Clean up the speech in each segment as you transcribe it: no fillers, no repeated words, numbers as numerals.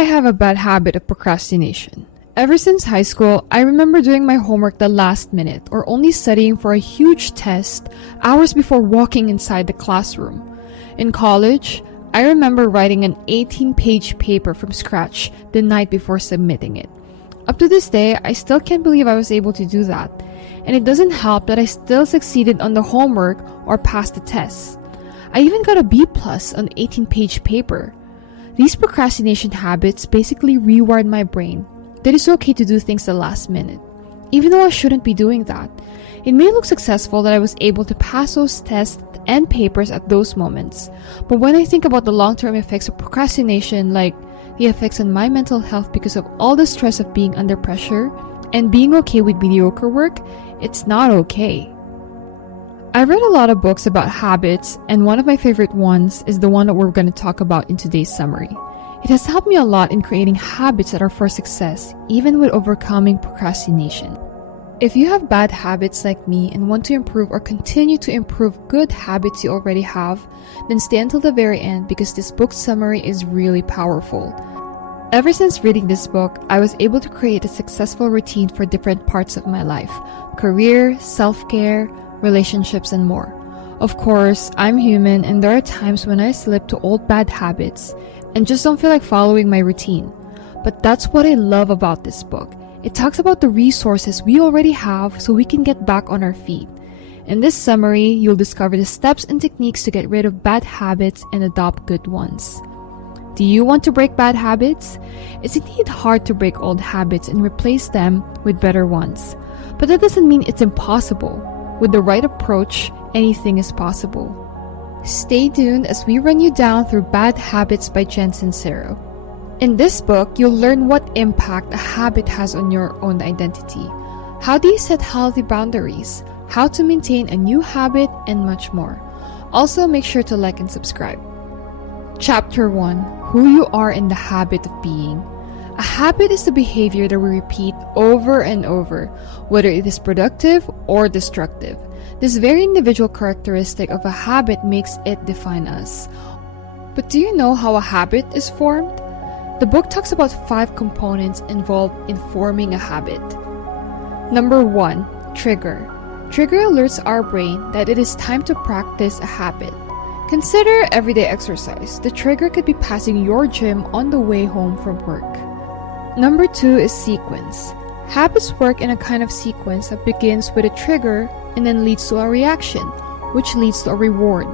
I have a bad habit of procrastination. Ever since high school, I remember doing my homework the last minute or only studying for a huge test hours before walking inside the classroom. In college, I remember writing an 18-page paper from scratch the night before submitting it. Up to this day, I still can't believe I was able to do that. And it doesn't help that I still succeeded on the homework or passed the tests. I even got a B+ on the 18-page paper. These procrastination habits basically rewired my brain that it's okay to do things the last minute, even though I shouldn't be doing that. It may look successful that I was able to pass those tests and papers at those moments, but when I think about the long-term effects of procrastination, like the effects on my mental health because of all the stress of being under pressure and being okay with mediocre work, it's not okay. I've read a lot of books about habits, and one of my favorite ones is the one that we're going to talk about in today's summary. It has helped me a lot in creating habits that are for success, even with overcoming procrastination. If you have bad habits like me and want to improve or continue to improve good habits you already have, then stay until the very end because this book summary is really powerful. Ever since reading this book, I was able to create a successful routine for different parts of my life: career, self-care, relationships, and more. Of course, I'm human and there are times when I slip to old bad habits and just don't feel like following my routine. But that's what I love about this book. It talks about the resources we already have so we can get back on our feet. In this summary, you'll discover the steps and techniques to get rid of bad habits and adopt good ones. Do you want to break bad habits? It's indeed hard to break old habits and replace them with better ones. But that doesn't mean it's impossible. With the right approach, anything is possible. Stay tuned as we run you down through Bad Habits by Jen Sincero. In this book, you'll learn what impact a habit has on your own identity. How do you set healthy boundaries? How to maintain a new habit, and much more. Also, make sure to like and subscribe. Chapter 1: Who you are in the habit of being. A habit is the behavior that we repeat over and over, whether it is productive or destructive. This very individual characteristic of a habit makes it define us. But do you know how a habit is formed? The book talks about 5 components involved in forming a habit. Number 1, trigger. Trigger alerts our brain that it is time to practice a habit. Consider everyday exercise. The trigger could be passing your gym on the way home from work. Number 2 is sequence. Habits work in a kind of sequence that begins with a trigger and then leads to a reaction, which leads to a reward.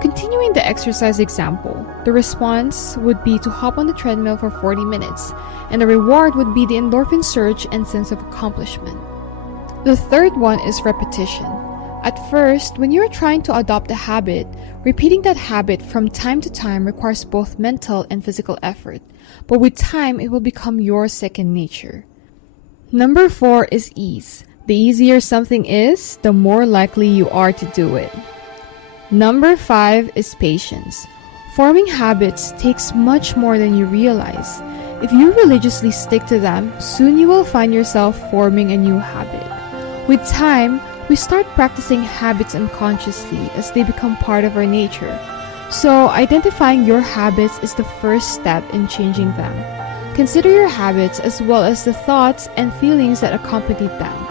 Continuing the exercise example, the response would be to hop on the treadmill for 40 minutes, and the reward would be the endorphin surge and sense of accomplishment. The third one is repetition. At first, when you are trying to adopt a habit, repeating that habit from time to time requires both mental and physical effort, but with time, it will become your second nature. Number 4 is ease. The easier something is, the more likely you are to do it. Number 5 is patience. Forming habits takes much more than you realize. If you religiously stick to them, soon you will find yourself forming a new habit. With time, we start practicing habits unconsciously as they become part of our nature. So, identifying your habits is the first step in changing them. Consider your habits as well as the thoughts and feelings that accompany them.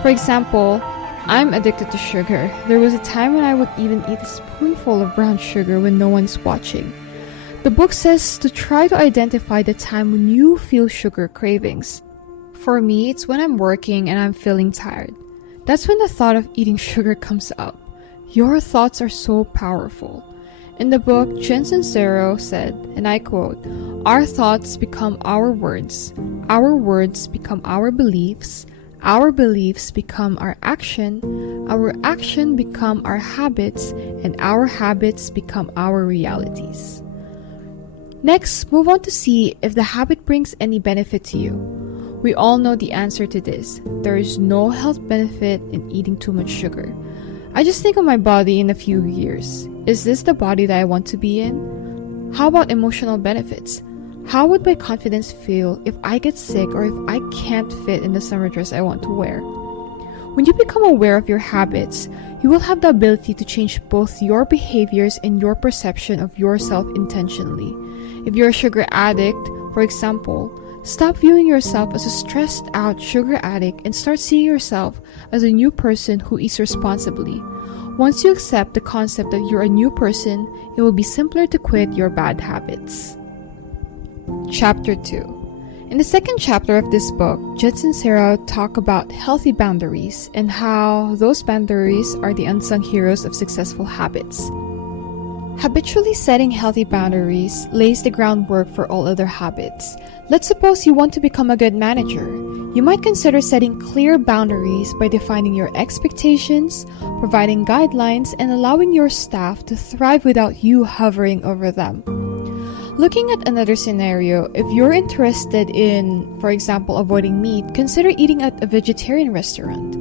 For example, I'm addicted to sugar. There was a time when I would even eat a spoonful of brown sugar when no one's watching. The book says to try to identify the time when you feel sugar cravings. For me, it's when I'm working and I'm feeling tired. That's when the thought of eating sugar comes up. Your thoughts are so powerful. In the book, Jen Sincero said, and I quote, "Our thoughts become our words become our beliefs become our action become our habits, and our habits become our realities." Next, move on to see if the habit brings any benefit to you. We all know the answer to this. There is no health benefit in eating too much sugar. I just think of my body in a few years. Is this the body that I want to be in? How about emotional benefits? How would my confidence feel if I get sick or if I can't fit in the summer dress I want to wear? When you become aware of your habits, you will have the ability to change both your behaviors and your perception of yourself intentionally. If you're a sugar addict, For example, stop viewing yourself as a stressed out sugar addict and start seeing yourself as a new person who eats responsibly. Once you accept the concept that you're a new person, it will be simpler to quit your bad habits. Chapter 2. In the second chapter of this book, Jen Sincero talks about healthy boundaries and how those boundaries are the unsung heroes of successful habits. Habitually setting healthy boundaries lays the groundwork for all other habits. Let's suppose you want to become a good manager. You might consider setting clear boundaries by defining your expectations, providing guidelines, and allowing your staff to thrive without you hovering over them. Looking at another scenario, if you're interested in, for example, avoiding meat, consider eating at a vegetarian restaurant.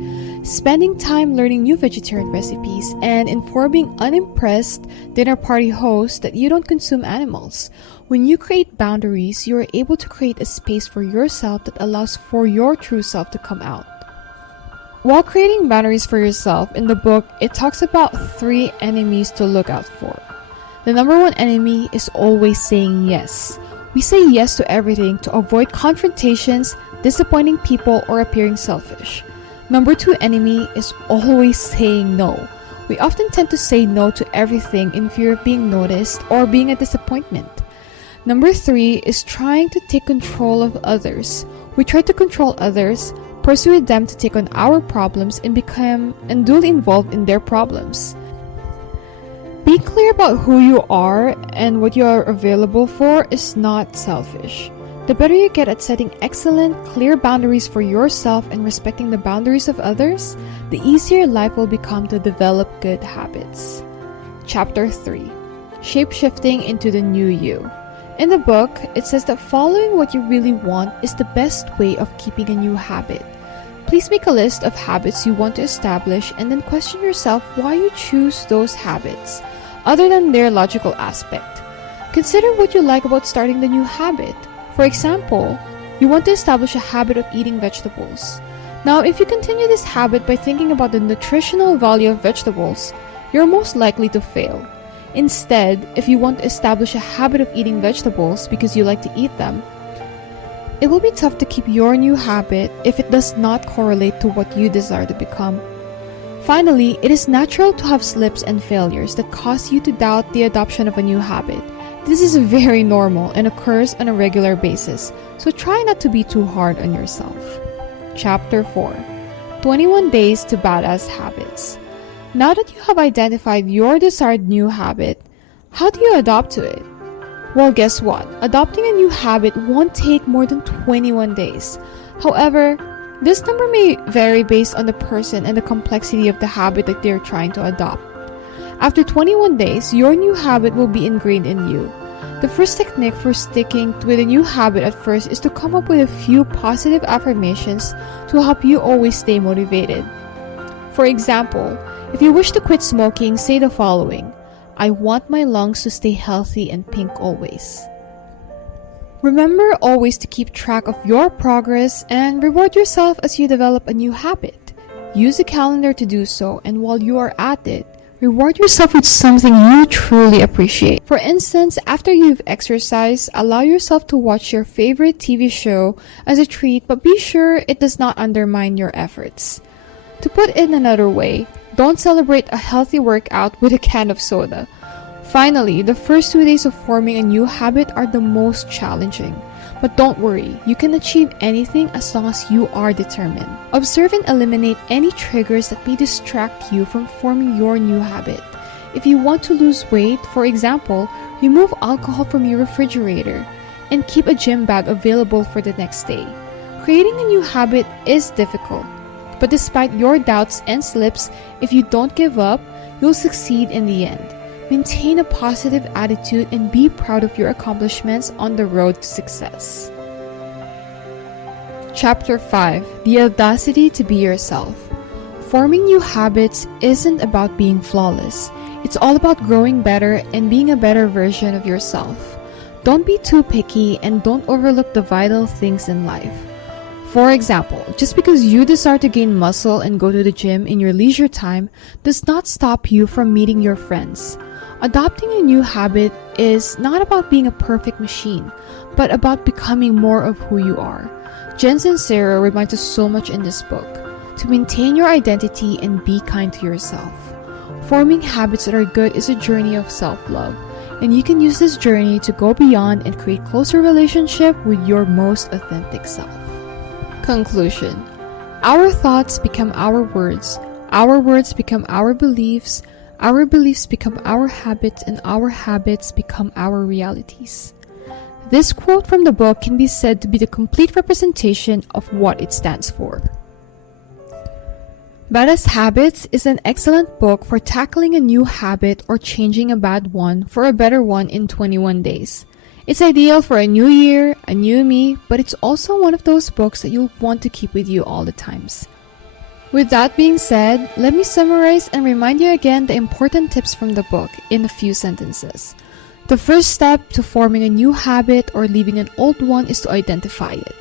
Spending time learning new vegetarian recipes and informing unimpressed dinner party hosts that you don't consume animals. When you create boundaries, you are able to create a space for yourself that allows for your true self to come out. While creating boundaries for yourself, in the book, it talks about 3 enemies to look out for. The number 1 enemy is always saying yes. We say yes to everything to avoid confrontations, disappointing people, or appearing selfish. Number 2 enemy is always saying no. We often tend to say no to everything in fear of being noticed or being a disappointment. Number 3 is trying to take control of others. We try to control others, persuade them to take on our problems, and become unduly involved in their problems. Being clear about who you are and what you are available for is not selfish. The better you get at setting excellent, clear boundaries for yourself and respecting the boundaries of others, the easier life will become to develop good habits. Chapter 3. Shape-shifting into the new you. In the book, it says that following what you really want is the best way of keeping a new habit. Please make a list of habits you want to establish and then question yourself why you choose those habits, other than their logical aspect. Consider what you like about starting the new habit. For example, you want to establish a habit of eating vegetables. Now, if you continue this habit by thinking about the nutritional value of vegetables, you're most likely to fail. Instead, if you want to establish a habit of eating vegetables because you like to eat them, it will be tough to keep your new habit if it does not correlate to what you desire to become. Finally, it is natural to have slips and failures that cause you to doubt the adoption of a new habit. This is very normal and occurs on a regular basis, so try not to be too hard on yourself. Chapter 4. 21 Days to Badass Habits. Now that you have identified your desired new habit, how do you adopt to it? Well, guess what? Adopting a new habit won't take more than 21 days. However, this number may vary based on the person and the complexity of the habit that they're trying to adopt. After 21 days, your new habit will be ingrained in you. The first technique for sticking with a new habit at first is to come up with a few positive affirmations to help you always stay motivated. For example, if you wish to quit smoking, say the following: I want my lungs to stay healthy and pink always. Remember always to keep track of your progress and reward yourself as you develop a new habit. Use a calendar to do so, and while you are at it, reward yourself with something you truly appreciate. For instance, after you've exercised, allow yourself to watch your favorite TV show as a treat, but be sure it does not undermine your efforts. To put it another way, don't celebrate a healthy workout with a can of soda. Finally, the first 2 days of forming a new habit are the most challenging. But don't worry, you can achieve anything as long as you are determined. Observe and eliminate any triggers that may distract you from forming your new habit. If you want to lose weight, for example, remove alcohol from your refrigerator and keep a gym bag available for the next day. Creating a new habit is difficult, but despite your doubts and slips, if you don't give up, you'll succeed in the end. Maintain a positive attitude and be proud of your accomplishments on the road to success. Chapter 5. The Audacity to Be Yourself. Forming new habits isn't about being flawless. It's all about growing better and being a better version of yourself. Don't be too picky and don't overlook the vital things in life. For example, just because you desire to gain muscle and go to the gym in your leisure time does not stop you from meeting your friends. Adopting a new habit is not about being a perfect machine, but about becoming more of who you are. Jen Sincero reminds us so much in this book to maintain your identity and be kind to yourself. Forming habits that are good is a journey of self-love, and you can use this journey to go beyond and create closer relationship with your most authentic self. Conclusion. Our thoughts become our words become our beliefs become our habits, and our habits become our realities. This quote from the book can be said to be the complete representation of what it stands for. Badass Habits is an excellent book for tackling a new habit or changing a bad one for a better one in 21 days. It's ideal for a new year, a new me, but it's also one of those books that you'll want to keep with you all the times. With that being said, let me summarize and remind you again the important tips from the book in a few sentences. The first step to forming a new habit or leaving an old one is to identify it.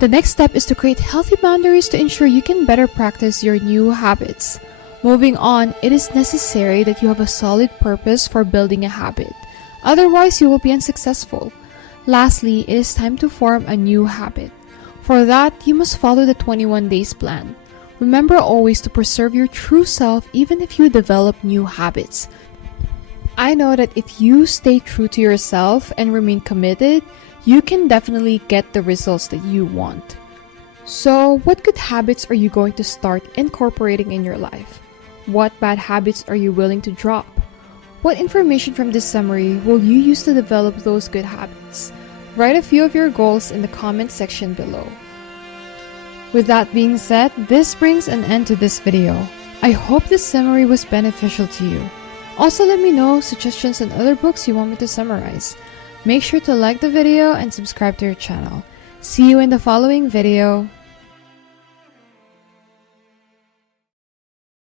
The next step is to create healthy boundaries to ensure you can better practice your new habits. Moving on, it is necessary that you have a solid purpose for building a habit. Otherwise, you will be unsuccessful. Lastly, it is time to form a new habit. For that, you must follow the 21 days plan. Remember always to preserve your true self even if you develop new habits. I know that if you stay true to yourself and remain committed, you can definitely get the results that you want. So, what good habits are you going to start incorporating in your life? What bad habits are you willing to drop? What information from this summary will you use to develop those good habits? Write a few of your goals in the comment section below. With that being said, this brings an end to this video. I hope this summary was beneficial to you. Also, let me know suggestions on other books you want me to summarize. Make sure to like the video and subscribe to your channel. See you in the following video.